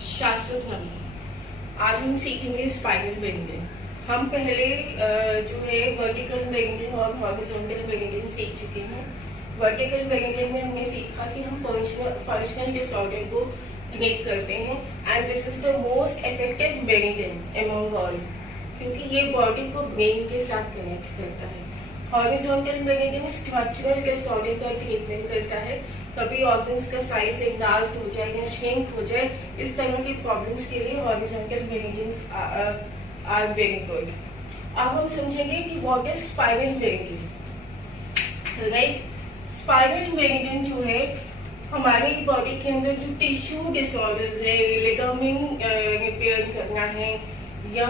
शाश्वत नमी। आज हम सीखेंगे स्पाइरल बेंडिंग। हम पहले जो है वर्टिकल बेंडिंग और हॉरिजॉन्टल बेंडिंग सीख चुके हैं। वर्टिकल बेंडिंग में हमने सीखा कि हम फंक्शनल डिसऑर्डर को ट्रीट करते हैं and this is the most effective bending among all, क्योंकि ये बॉडी को ब्रेन के साथ कनेक्ट करता है। हॉरिजॉन्टल बेंडिंग स्ट्रक्चरल डिसऑर्डर का ट्रीटमेंट करता है। कभी ऑर्गन्स का साइज एनलार्ज हो जाए या श्रिंक हो जाए, इस तरह की प्रॉब्लम्स के लिए हॉरिजॉन्टल बेंडिंग्स आर वेरी गुड। अब हम समझेंगे कि what is spiral bending, right. Spiral bending जो है हमारी बॉडी के अंदर जो टिश्यू डिसऑर्डर्स है, लिगामेंट रिपेयर करना है या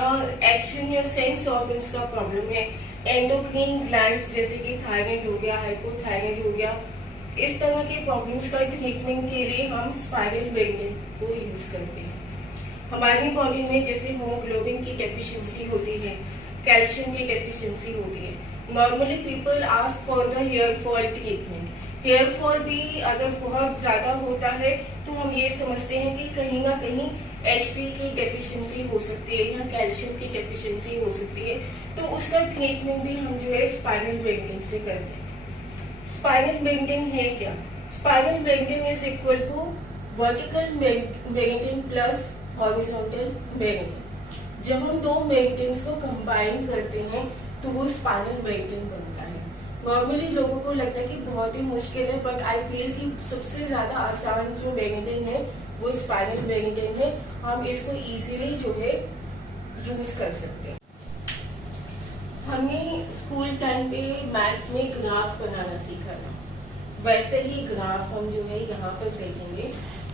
एक्शन या सेंस ऑर्गन्स का प्रॉब्लम है, एंडोक्राइन ग्लैंड्स जैसे कि थायराइड हो गया, हाइपोथायराइड हो गया, इस तरह के प्रॉब्लम्स का ट्रीटमेंट के लिए हम स्पाइरल बेंडिंग को यूज करते हैं। हमारी बॉडी में जैसे हीमोग्लोबिन की डेफिशिएंसी होती है, कैल्शियम की डेफिशिएंसी होती है। Normally people ask for the hair fall treatment. Hair fall भी अगर बहुत ज़्यादा होता है तो हम ये समझते हैं कि कहीं ना कहीं HP की डेफिशिएंसी हो सकती है या कैल्शियम की डेफिशिएंसी हो सकती है, तो उसका ट्रीटमेंट भी हम जो है स्पाइरल बेंडिंग से करते हैं। स्पाइरल बेंडिंग है क्या? Spiral bending is equal to vertical bending plus horizontal bending. जब हम दो बेंडिंग्स को कंबाइन करते हैं तो वो स्पाइरल बेंडिंग बनता है। नॉर्मली लोगों को लगता है कि बहुत ही मुश्किल है, बट आई फील कि सबसे ज्यादा आसान जो बेंडिंग है वो स्पाइरल बेंडिंग है। हम इसको इजीली जो है यूज कर सकते हैं। हमने स्कूल टाइम पे मैथ्स में ग्राफ बनाना सीखा था, वैसे ही ग्राफ हम जो है यहाँ पर देखेंगे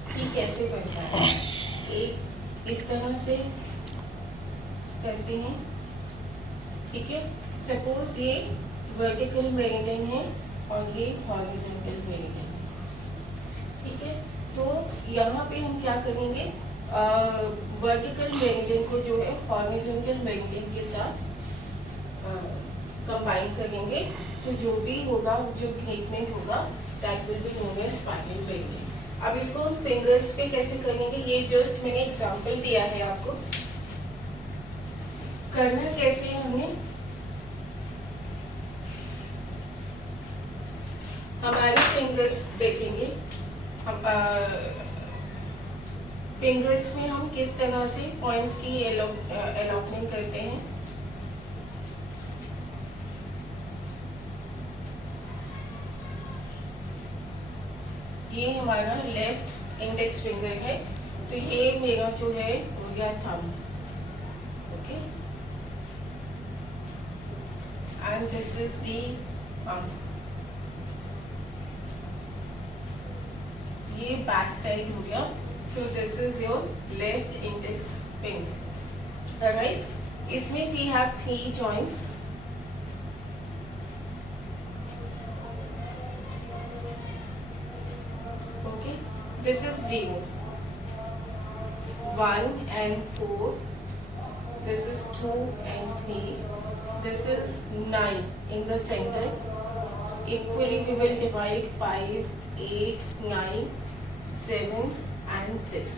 कि कैसे बनता है। एक इस तरह से करते हैं, ठीक है। सपोज ये वर्टिकल मेरिडियन है और ये हॉरिजॉन्टल मेरिडियन, ठीक है। तो यहाँ पे हम क्या करेंगे, वर्टिकल मेरिडियन को जो है हॉरिजॉन्टल मेरिडियन के साथ कंबाइन करेंगे, तो जो भी होगा, जो ट्रीटमेंट होगा, that will be known as spiral bending. अब इसको हम फिंगर्स पे कैसे करेंगे, ये जस्ट मैंने एग्जांपल दिया है आपको। करना कैसे है हमें, हमारे फिंगर्स देखेंगे, हम फिंगर्स में हम किस तरह से पॉइंट्स की अलॉटमेंट करते हैं। ये हमारा लेफ्ट इंडेक्स फिंगर है, तो ये मेरा जो है हो गया thumb, okay, and this is the thumb. ये बैक साइड हो गया, so this is your left index finger, right. इसमें we have 3 joints, this is 0, 1 and 4, this is 2 and 3, this is 9 in the center. Equally we will divide 5, 8, 9, 7 and 6.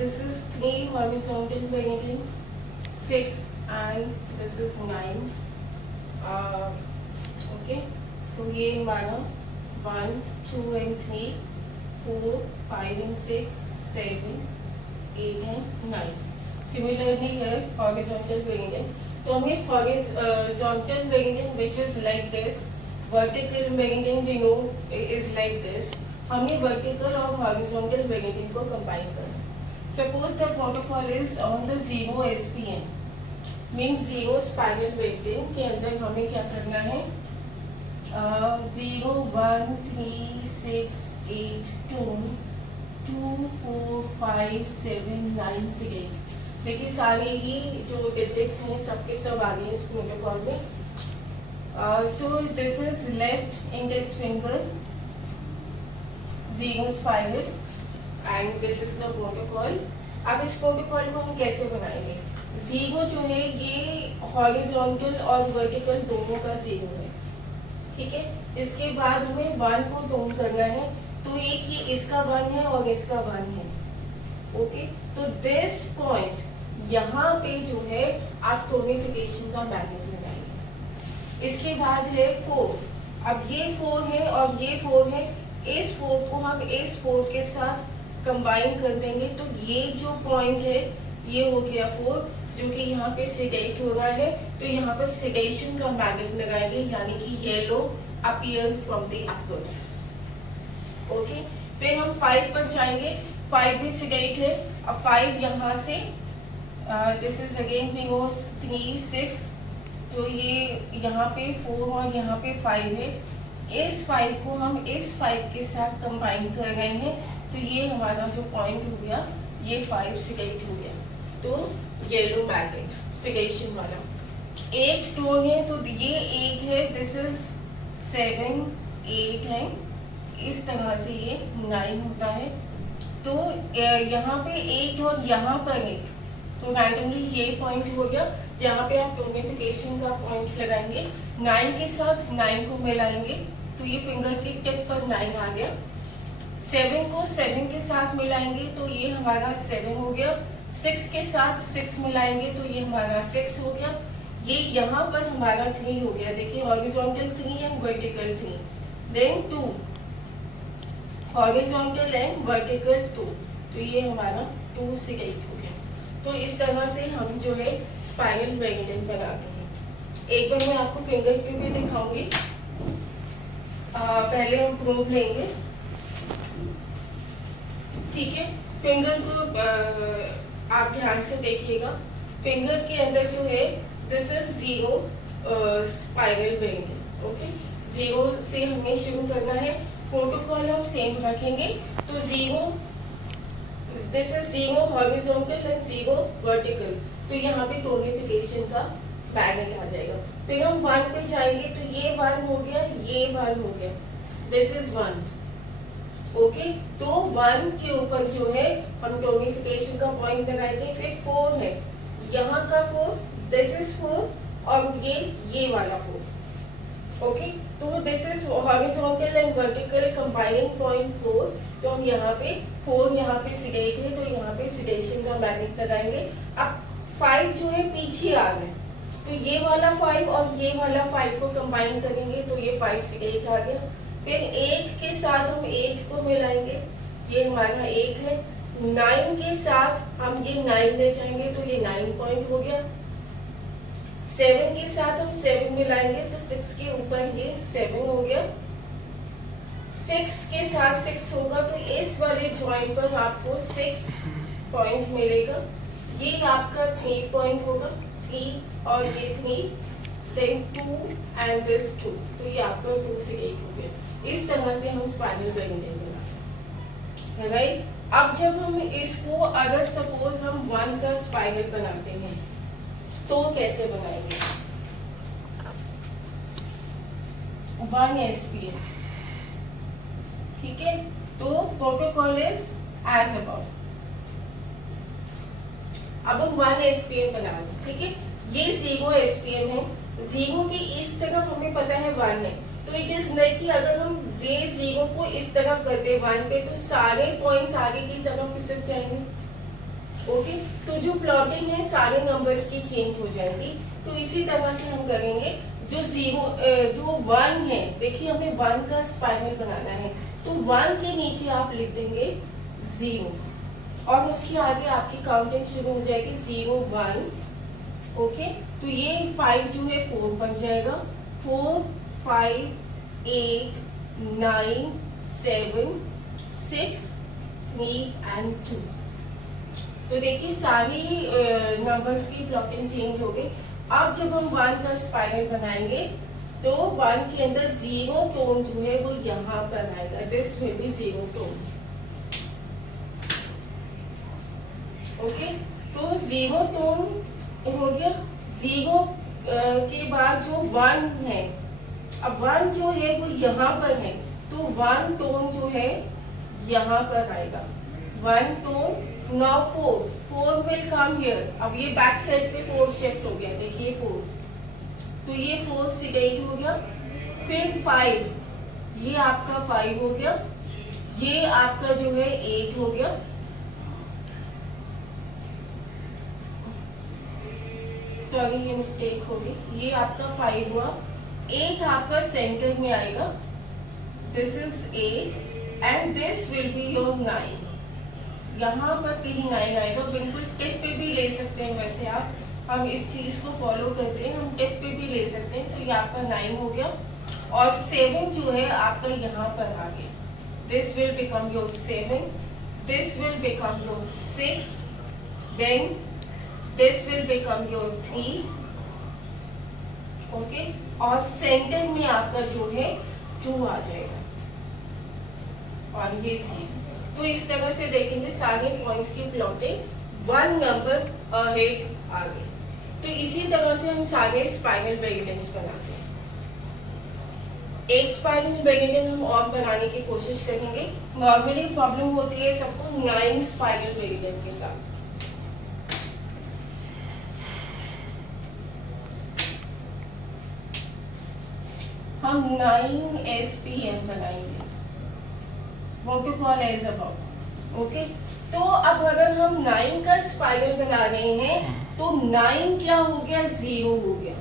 This is 3 horizontal beginning, 6 and this is 9, okay. तो ये हमारा 1, 2 and 3, 4, 5 and 6, 7, 8 and 9. Similarly here horizontal beginning. तो हमें horizontal beginning which is like this, vertical beginning we know is like this. हमें vertical और horizontal beginning को combine करना है। Suppose the protocol is on the 0 SPM, means 0 spiral beginning के अंदर हमें क्या करना है, 0, 1, 3, 6, 8, 2, 4, 5, 7, 9, 6। देखिए सारे ही जो डिजिट्स हैं सबके सब आ गए इस प्रोटोकॉल में। सो this is left index finger, 0 spiral, and this is the protocol. अब इस प्रोटोकॉल को हम कैसे बनाएंगे, 0 जो है ये हॉरिजॉन्टल और वर्टिकल दोनों का 0 है, ठीक है। इसके बाद हमें 1 को टोन करना है, तो एक ये इसका 1 है और इसका 1 है। ओके, तो दिस पॉइंट यहाँ पे जो है आप टोनिफिकेशन का मैग्नेट लगाएंगे। इसके बाद है 4। अब ये 4 है और ये 4 है, इस 4 को हम इस 4 के साथ कंबाइन कर देंगे, तो ये जो पॉइंट है ये हो गया 4, जो कि यहाँ पे सेडेट हो रहा है, तो यहाँ पर सेडेशन का मैग्नेट लगाएंगे, यानी कि yellow appear from the upwards. Okay, फिर हम 5 पर जाएंगे। 5 भी सेडेट है। अब 5 यहाँ से दिस इज अगेन फिंगर्स 3 6, तो ये यहाँ पे 4 और यहाँ पे 5 है। इस 5 को हम इस 5 के साथ कंबाइन कर रहे हैं, तो ये हमारा जो पॉइंट हो गया ये 5 सेडेट हो गया, तो येलो मैग्नेट सेडेशन वाला। 8 टोन है, तो ये 8 है, दिस इज 7 8 है, इस तरह से ये 9 होता है। तो यहाँ पे 8 और यहाँ पर 8, तो रैंडमली ये पॉइंट हो गया जहाँ पे आप टोनिफिकेशन का पॉइंट लगाएंगे। 9 के साथ 9 को मिलाएंगे, तो ये फिंगर के टिप पर 9 आ गया। 7 को 7 के साथ मिलाएंगे, तो ये हमारा 7 हो गया। 6 के साथ 6 मिलाएंगे, तो ये हमारा 6 हो गया। ये यहाँ पर हमारा 3 हो गया। देखिए horizontal 3 and vertical 3, then 2 horizontal and vertical 2, तो ये हमारा 2 से 8 हो गया। तो इस तरह से हम जो है स्पाइरल मैग्नेट बनाते हैं। एक बार मैं आपको फिंगर पे भी दिखाऊंगी। पहले हम प्रोब लेंगे, ठीक है। फिंगर को आप ध्यान से देखिएगा। फिंगर के अंदर जो है this is 0 spiral magnet. Okay, 0 से हमें शुरू करना है। प्रोटोकॉल हम सेम रखेंगे, तो 0 this is 0 horizontal and 0 vertical, तो यहाँ पे टोनिफिकेशन का मैग्नेट आ जाएगा। फिर हम 1 पे जाएंगे, तो ये 1 हो गया, ये 1 हो गया, दिस इज 1। ओके, तो 1 के ऊपर जो है हम टोनिफिकेशन का पॉइंट लगाएंगे। फिर 4 है, यहाँ का 4, दिस इज 4, और ये वाला 4। ओके, तो this is horizontal and vertical combining point 4, तो हम यहाँ पे 4 यहाँ पे सेडेट है, तो यहाँ पे सेडेशन का मैग्नेट लगाएंगे। अब 5 जो है पीछे आ रहा है, तो ये वाला 5 और ये वाला 5 को कंबाइन करेंगे, तो ये 5 सेडेट आ गया। फिर 8 के साथ हम 8 को मिलाएंगे, ये हमारा 8 है। 9 के साथ हम ये 9 ले जाएंगे, तो ये 9 पॉइंट हो गया। 7 के साथ हम 7 मिलाएंगे, तो 6 के ऊपर ये 7 हो गया। 6 के साथ 6 होगा, तो इस वाले जॉइंट पर आपको 6 पॉइंट मिलेगा। ये आपका 3 पॉइंट होगा, 3 और ये 3, देन 2 एंड दिस 2, तो ये आपका 2 से 8 हो गया। इस तरह से हम स्पाइरल मैग्नेट बनाते हैं, राइट। अब जब हम इसको अगर सपोज हम 1 का स्पाइरल बनाते हैं, तो कैसे बनाएंगे? 1 SPM, ठीक है। तो प्रोटोकॉल इज एज अबाउट। अब हम 1 SPM बना रहे हैं, ठीक है। ये 0 SPM है, 0 की इस तरफ हमें पता है 1 है, तो इट इज लाइक कि अगर हम J0 को इस तरफ करते 1 पे, तो सारे पॉइंट्स आगे की तरफ खिसक जाएंगे। ओके, तो जो प्लॉटिंग है सारे नंबर्स की चेंज हो जाएंगी। तो इसी तरह से हम करेंगे। जो 1 है, देखिए हमें 1 का स्पाइरल बनाना है, तो 1 के नीचे आप लिख देंगे 0, और उसके आगे आपकी काउंटिंग शुरू हो जाएगी 0 1। ओके, तो ये 5 जो है 4 बन जाएगा। 4 5 8 9 7 6 3 एंड 2। तो देखिए सारी नंबर्स की प्लॉटिंग चेंज हो गई। अब जब हम 1 का स्पाइरल बनाएंगे, तो 1 के अंदर 0 टोन जो है वो यहाँ पर आएगा, this will be 0 tone. Okay, तो 0 टोन हो गया। 0 के बाद जो 1 है, अब 1 जो है वो यहाँ पर है, तो 1 टोन जो है यहाँ पर आएगा, 1 tone. Now 4 will come here. अब ये बैक साइड पे 4 शिफ्ट हो गया, देखिए 4, तो ये 4 से 8 हो गया। फिर 5, ये आपका 5 हो गया। ये आपका जो है 8 हो गया, सॉरी ये मिस्टेक हो गई, ये आपका 5 हुआ, 8 आपका सेंटर में आएगा, this is 8 and this will be your 9। यहाँ पर कहीं 9 आएगा, बिल्कुल टिप पे भी ले सकते हैं, वैसे आप, हम इस चीज को फॉलो करते हैं, हम टिप पे भी ले सकते हैं। तो ये आपका 9 हो गया और 7 जो है आपका यहाँ पर आ गया, this will become your 7, this will become your 6, then this will become your 3, okay, और सेंटर में आपका जो है 2 आ जाएगा और ये सी। तो इस तरह से देखेंगे सारे पॉइंट्स की प्लॉटिंग 1 नंबर अहेड आ गई। तो इसी तरह से हम सारे स्पाइरल मेरिडियंस बनाते हैं। एक स्पाइरल मेरिडियन हम और बनाने की कोशिश करेंगे। नॉर्मली प्रॉब्लम होती है सबको 9 स्पाइरल मेरिडियन के साथ। हम 9 SPM बनाएंगे, प्रोटोकॉल एज अबाउट, ओके। तो अब अगर हम 9 का स्पाइरल बना रहे हैं तो 9 क्या हो गया, 0 हो गया,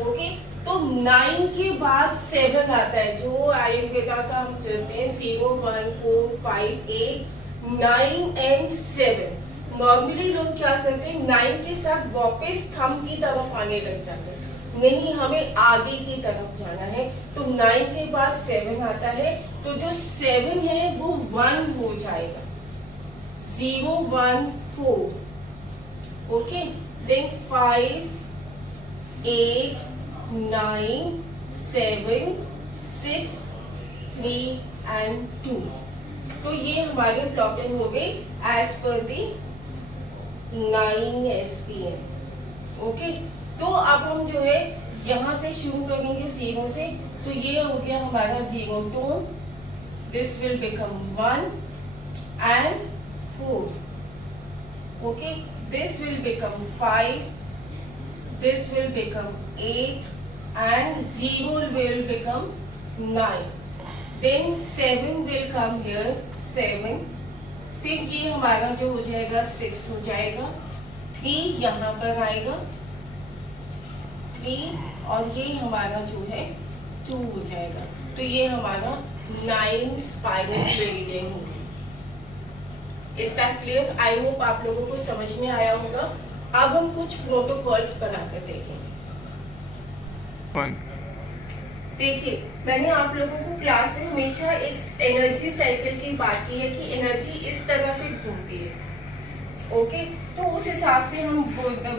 ओके। तो 9 के बाद 7 आता है, जो आयुर्वेदा का हम चलते हैं 0, 1, 4, 5, 8, 9 एंड 7। नॉर्मली लोग क्या करते हैं 9 के साथ वापस थंब की तरफ आने लग जाते हैं, नहीं, हमें आगे की तरफ जाना है। तो 9 के बाद 7 आता है, तो जो 7 है वो 1 हो जाएगा, 0, 1, 4, ओके। Then 5, 8, 9, 7, 6, 3 and 2। तो ये हमारी प्लॉटिंग हो गई एज पर दी 9 SPM, ओके। तो अब हम जो है यहाँ से शुरू करेंगे 0 से, तो ये हो गया हमारा 0 tone, this will become 1 and 4, okay, this will become 5, this will become 8 and 0 will become 9, then 7 will come here 7, फिर ये हमारा जो हो जाएगा 6 हो जाएगा, 3 यहाँ पर आएगा 3 और ये हमारा जो है 2 हो जाएगा। तो ये हमारा 9 स्पाइरल मेरिडियन हो गई। Is that clear? I hope आप लोगों को समझ में आया होगा। अब हम कुछ प्रोटोकॉल्स बनाकर देखेंगे। देखिए, मैंने आप लोगों को क्लास में हमेशा एक एनर्जी साइकिल की बात की है कि एनर्जी इस तरह से घूमती है, ओके। तो उस हिसाब से हम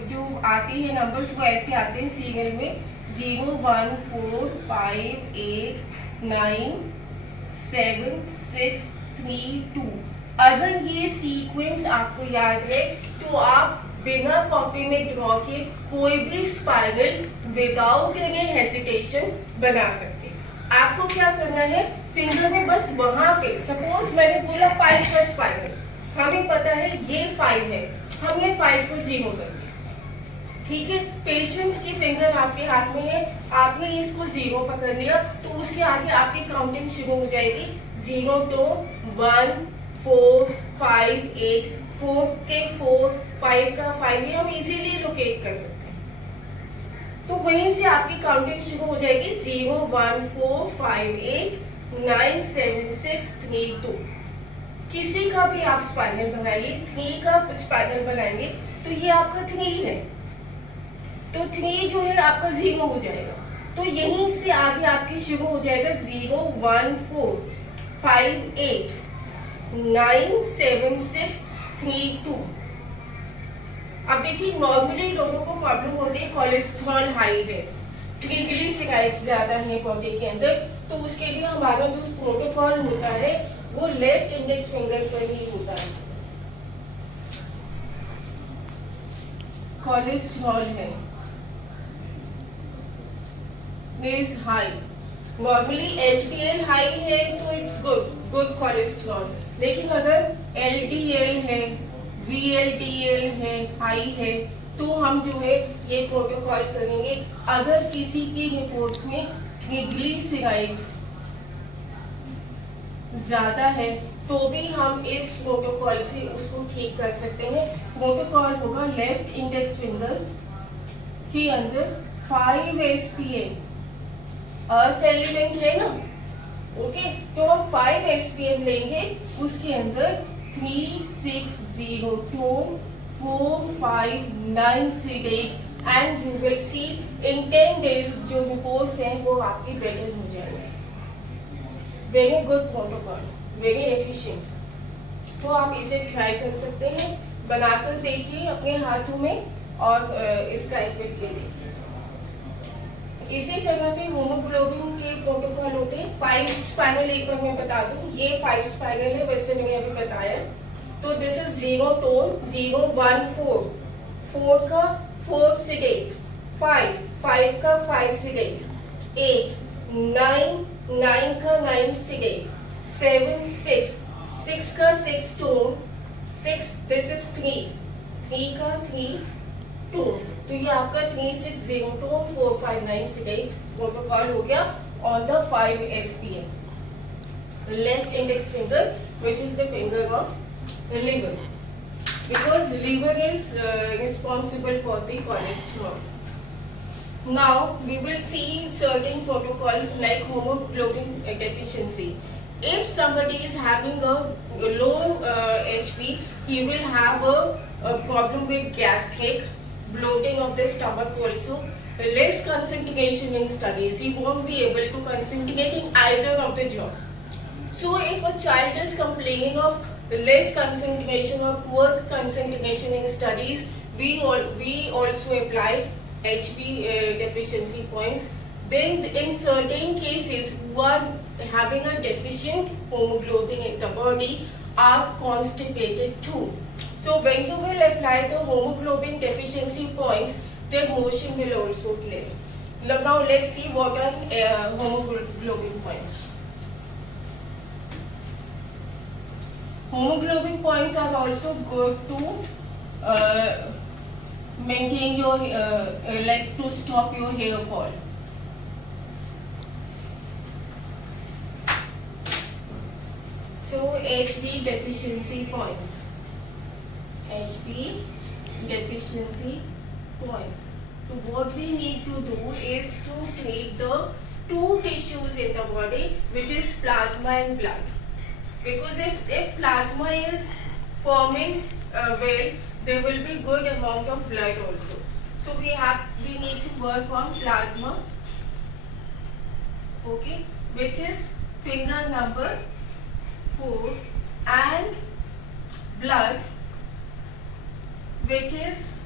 जो आती है नंबर्स वो ऐसे आते हैं सीरियल में 0, 1, 4, 5, 8, 9, 7, 6, 3, 2। अगर ये सीक्वेंस आपको याद है तो आप बिना कॉपी में ड्रॉ किए कोई भी स्पाइरल विदाउट एनी हेजिटेशन बना सकते हैं। आपको क्या करना है, फिंगर में बस वहां पे, सपोज मैंने बोला 5 का स्पाइरल, हमें पता है ये 5 है, हमने 5 को 0 कर दिया, ठीक है। पेशेंट की फिंगर आपके हाथ में है, आपने इसको 0 पकड़ लिया, तो उसके आगे आपकी काउंटिंग शुरू हो जाएगी 0 to 1, 4, 5, 8, 4 के 4, 5 का 5, ये हम इजीली लोकेट कर सकते हैं। तो वहीं से आपकी काउंटिंग शुरू हो जाएगी 0, 1, 4, 5, 8, 9, 7, 6, 3, 2। किसी का भी आप स्पाइरल बनाइए, 3 का स्पाइरल बनाएंगे तो ये आपका 3 है, तो 3 जो है आपका 0 हो जाएगा। तो यहीं से आगे आपकी शुरू हो जाएगा 0, 1, 4, 5, 8, 9, 7, 6, 3, 2। अब देखिए, नॉर्मली लोगों को प्रॉब्लम होती है कोलेस्ट्रॉल हाई है, ट्रिग्लिसराइड्स ज्यादा है बॉडी के अंदर, तो उसके लिए हमारा जो प्रोटोकॉल होता है वो लेफ्ट इंडेक्स फिंगर पर ही होता है। कोलेस्ट्रॉल है is high, normally HDL high है तो इट्स गुड कोलेस्ट्रॉल, लेकिन अगर LDL है, VLDL है, हाई है, तो हम जो है ये प्रोटोकॉल करेंगे। अगर किसी की रिपोर्ट्स में ट्रिग्लिसराइड्स ज्यादा है तो भी हम इस प्रोटोकॉल से उसको ठीक कर सकते हैं। प्रोटोकॉल होगा लेफ्ट इंडेक्स फिंगर के अंदर 5 SPM, अर्थ एलिमेंट है ना, ओके, तो हम 5 SPM लेंगे, उसके अंदर 3, 6, 0, 2, 4, 5, 9, 6, 8 and you will C in 10 days जो रिपोर्ट्स हैं वो आपकी बेटर हो जाएंगे। Very good protocol, very efficient. तो आप इसे ट्राई कर सकते हैं, बनाकर देखिए अपने हाथों में और इसका इफेक्ट ले देखिए। इसी तरह से होमोग्लोबिन के प्रोटोकॉल होते हैं। 5 स्पाइरल एक बार मैं बता दूं, ये 5 स्पाइरल है, वैसे मैंने अभी बताया। तो दिस इज 0 टोन, 0, 1, 4, 4 का 4 से 8, 5 का 5 से 8, 9 का 9 से 8, 7, 6 का 6 टोन, 6, दिस इज 3 का 3 टोन। तो ये आपका 3, 6, 0, 2, 4, 5, 9, 6, 8 प्रोटोकॉल हो गया on the 5 SPM, left index finger which is the finger of liver, because liver is responsible for the cholesterol. Now we will see certain protocols like hemoglobin deficiency. If somebody is having a low HP, he will have a problem with gastric, bloating of the stomach also, less concentration in studies. He won't be able to concentrate in either of the job. So if a child is complaining of less concentration or poor concentration in studies, we also apply HP deficiency points. Then in certain cases who are having a deficient hemoglobin in the body are constipated too. So when you will apply the hemoglobin deficiency points, their motion will also play. Now let's see what are hemoglobin points. Hemoglobin points are also good to maintain your like to stop your hair fall. So HP deficiency points. HP deficiency points. So what we need to do is to treat the 2 tissues in the body, which is plasma and blood. Because if plasma is forming well, there will be good amount of blood also. So we need to work on plasma, okay, which is finger number 4, and blood, which is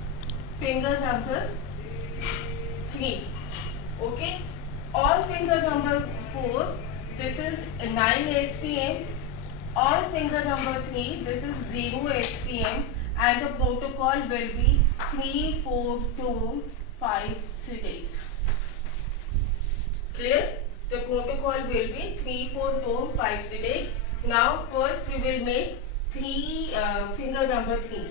finger number 3, okay. On finger number 4, this is 9 SPM. On finger number 3, this is 0 SPM, and the protocol will be 3, 4, 2, 5, 6, 8. Clear? The protocol will be 3, 4, 2, 5, 6, 8. Now first we will make finger number 3.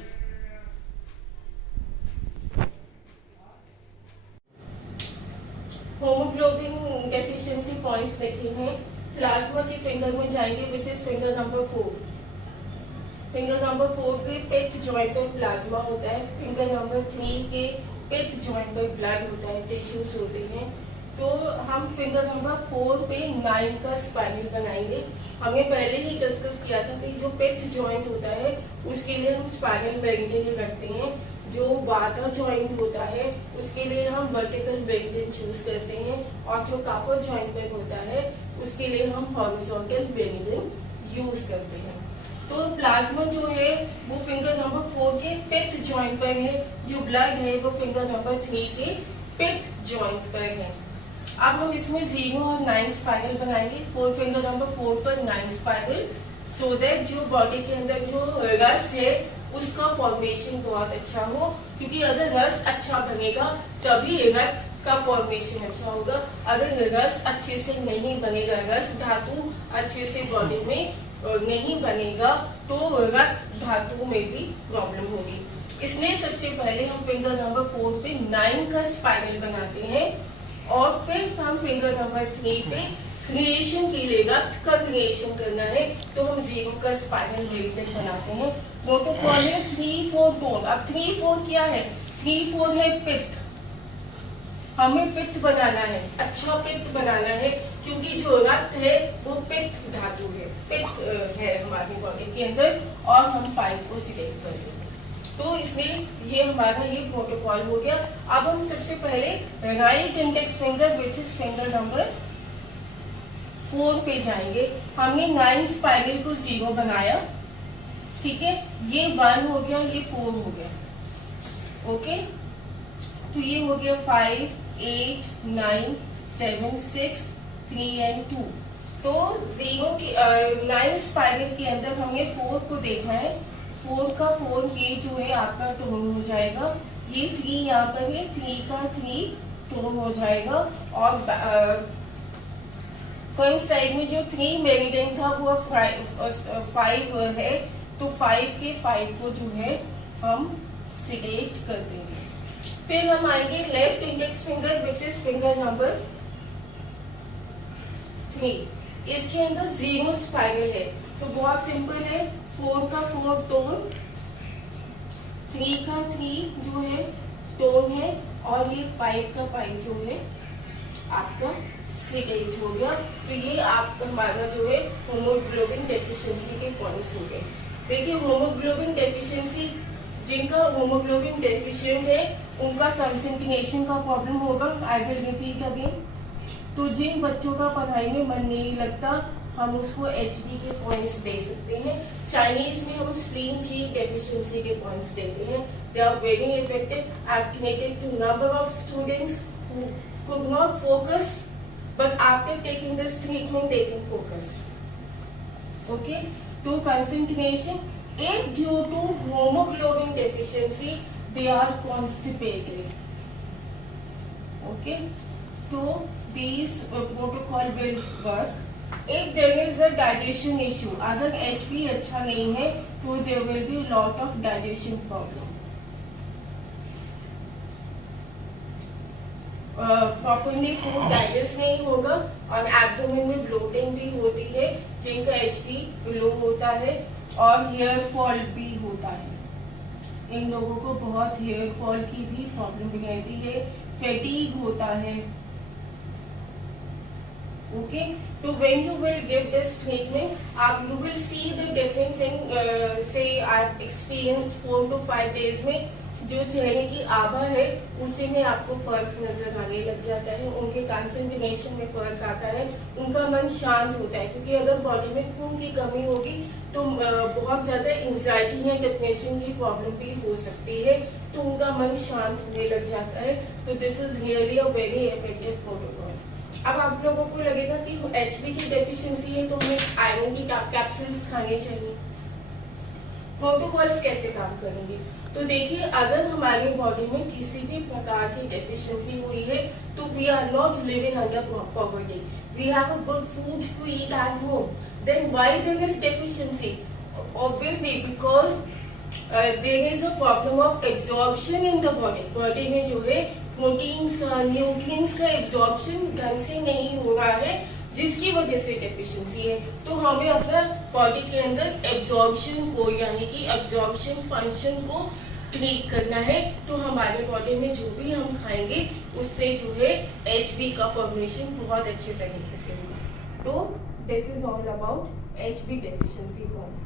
Haemoglobin deficiency points देखे हैं। Plasma के finger में जाएंगे, which is finger number 4। Finger number 4 के पिथ joint पर plasma होता है, finger number 3 के पिथ जॉइंट पर ब्लड होता है, टिश्यूज होते हैं। तो हम फिंगर नंबर 4 पे 9 का स्पाइरल बनाएंगे। हमने पहले ही डिस्कस किया था कि जो पिथ जॉइंट होता है उसके लिए हम स्पाइरल मेरिडियन रखते हैं। जो वाता जॉइंट होता है उसके लिए हम वर्टिकल मेरिडियन चूज करते हैं, और जो काफर जॉइंट पर होता है उसके लिए हम हॉरिजॉन्टल मेरिडियन यूज करते हैं। तो प्लाज्मा जो है वो फिंगर नंबर 4 के पिथ जॉइंट पर है, जो ब्लड है वो फिंगर नंबर 3 के पिथ जॉइंट पर है। अब हम इसमें 0 और 9 स्पाइरल बनाएंगे। 4 फिंगर नंबर 4 पर 9 स्पाइरल, सो दैट जो बॉडी के अंदर जो रस है उसका फॉर्मेशन बहुत अच्छा हो, क्योंकि अगर रस अच्छा बनेगा तभी रक्त का फॉर्मेशन अच्छा होगा। अगर रस अच्छे से नहीं बनेगा, रस धातु अच्छे से बॉडी में नहीं बनेगा, तो रक्त धातु में भी प्रॉब्लम होगी। इसलिए सबसे पहले हम फिंगर नंबर 4 पे 9 का स्पाइरल बनाते हैं, और फिर हम फिंगर नंबर 3 पे क्रिएशन के लिए रक्त का क्रिएशन करना है तो हम 0 का स्पाइनल मेरिडियन बनाते हैं। प्रोटोकॉल है 3-4 टोन। अब 3-4 क्या है? 3-4 है पित्त। हमें पित्त बनाना है, अच्छा पित्त बनाना है, क्योंकि जो रक्त है वो पित्त धातु है, पित्त है हमारी बॉडी के अंदर, और हम 5 को सिलेक्ट करते हैं। तो इसलिए ये हमारा ये प्रोटोकॉल हो गया। अब हम सबसे पहले right index finger which is finger number 4 पे जाएंगे। हमने 9 स्पाइरल को 0 बनाया, ठीक है, ये 1 हो गया, ये 4 हो गया, ओके। तो ये हो गया 5, 8, 9, 7, 6, 3 and 2। तो 9 स्पाइरल के अंदर हमने 4 को देखा है। 4 का 4 ये जो है आपका टोन हो जाएगा, ये 3 यहाँ पर है, 3 का 3 टोन हो जाएगा, और फ्रंट साइड में जो 3 मेरिडियन था वो 5 है, तो 5 के 5 को जो है हम सिलेक्ट कर देंगे। फिर हम आएंगे left index finger which is finger number 3। इसके अंदर 0 स्पाइरल है, तो बहुत सिंपल है, 4 का 4 टोन, 3 का 3 जो है टोन है, और ये 5 का 5 जो है आपका सिलेक्ट हो गया। तो ये आपका हमारा जो है होमोग्लोबिन डेफिशिएंसी के पॉइंट्स हो गए। देखिए होमोग्लोबिन डेफिशिएंसी, जिनका होमोग्लोबिन डेफिशिएंट है उनका कंसंट्रेशन का प्रॉब्लम होगा। I will repeat again. तो जिन बच्चों का पढ़ाई में मन नहीं लगता, हम उसको HB के पॉइंट्स दे सकते हैं। चाइनीज में हम स्प्लीन जी डेफिशिएंसी के पॉइंट्स देते हैं। They are very effective, applicated to number of students who could not focus, but after taking this treatment they can focus. Okay, to concentration, if due to hemoglobin deficiency they are constipated. Okay, so these protocol will work. If there is a digestion issue, अगर HP अच्छा नहीं है तो there will be lot of digestion problem. Properly food digest नहीं होगा, और abdomen में bloating भी होती है, जिनका HP लो होता है, और हेयर फॉल भी होता है। इन लोगों को बहुत हेयर फॉल की भी प्रॉब्लम रहती है, फैटीग होता है। ओके, तो when you will give this treatment, आप you will see the difference in से आई एक्सपीरियंस्ड 4 to 5 days में जो चेहरे की आभा है उसी में आपको फर्क नजर आने लग जाता है, उनके कंसंट्रेशन में फर्क आता है, उनका मन शांत होता है। क्योंकि अगर बॉडी में खून की कमी होगी तो बहुत ज्यादा एंजाइटी या डिप्रेशन की प्रॉब्लम भी हो सकती है, तो उनका मन शांत होने लग जाता है। तो this is really a very effective protocol. अब आप लोगों को लगेगा कि HB की डेफिशिएंसी है तो हमें आयरन की कैप्सूल्स खाने चाहिए। प्रोटोकॉल्स कैसे काम करेंगे? तो देखिए, अगर हमारी बॉडी में किसी भी प्रकार की डेफिशिएंसी हुई है तो we are not living under poverty, we have a good food to eat at home, then why there is deficiency? Obviously because there is a problem of absorption in the body. Body में जो है proteins का, nutrients का absorption ढंग से नहीं हो रहा है, जिसकी वजह से डेफिशिएंसी है। तो हमें अपना बॉडी के अंदर एब्जॉर्प्शन को, यानी कि एब्जॉर्प्शन फंक्शन को ट्रीट करना है। तो हमारे बॉडी में जो भी हम खाएंगे उससे जो है HB का फॉर्मेशन बहुत अच्छे तरीके से होगा। तो this is all about HB deficiency points.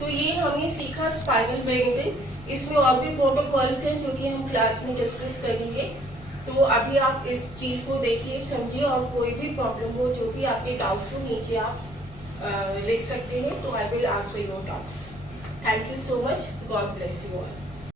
तो ये हमने सीखा स्पाइनल मेरिडियन। इसमें और भी प्रोटोकॉल्स हैं जो कि हम क्लास में डिस्कस करेंगे। तो अभी आप इस चीज को देखिए, समझिए, और कोई भी प्रॉब्लम हो जो कि आपके डाउट्स हो नीचे आप लिख सकते हैं। तो I will answer your doubts. Thank you so much. God bless you all.